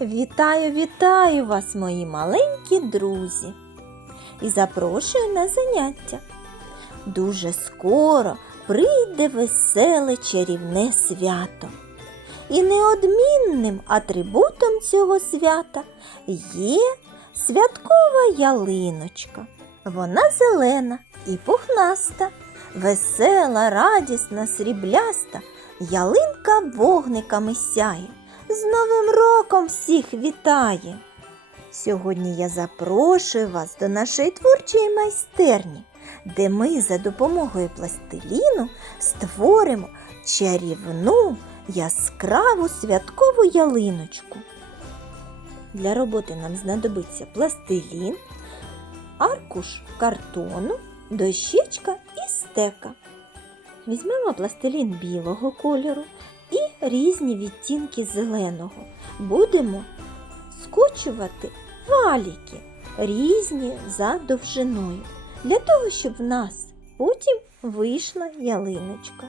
Вітаю, вітаю вас, мої маленькі друзі, і запрошую на заняття. Дуже скоро прийде веселе чарівне свято. І неодмінним атрибутом цього свята є святкова ялиночка. Вона зелена і пухнаста, весела, радісна, срібляста, ялинка вогниками сяє з Новим роком всіх вітає! Сьогодні я запрошую вас до нашої творчої майстерні, де ми за допомогою пластиліну створимо чарівну яскраву святкову ялиночку. Для роботи нам знадобиться пластилін, аркуш картону, дощечка і стека. Візьмемо пластилін білого кольору різні відтінки зеленого. Будемо скочувати валіки різні за довжиною, для того, щоб в нас потім вийшла ялиночка.